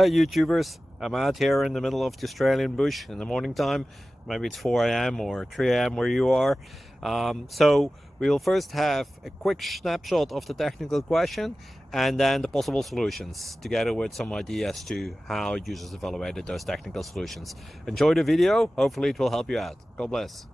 Hey YouTubers, I'm out here in the middle of the Australian bush in the morning time. Maybe it's 4 a.m. or 3 a.m. where you are. So we'll first have a quick snapshot of the technical question and then the possible solutions, together with some ideas to how users evaluated those technical solutions. Enjoy the video, hopefully it will help you out. God bless.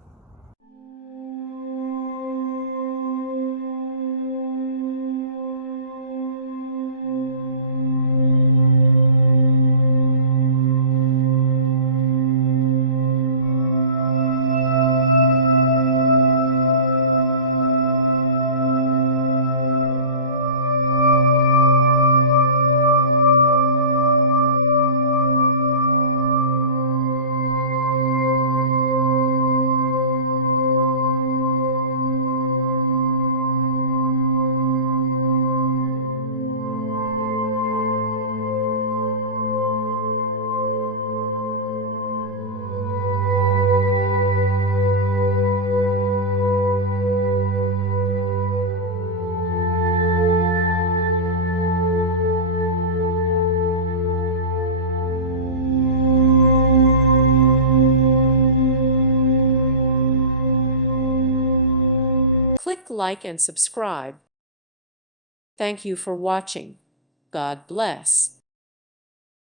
Click like and subscribe. Thank you for watching. God bless.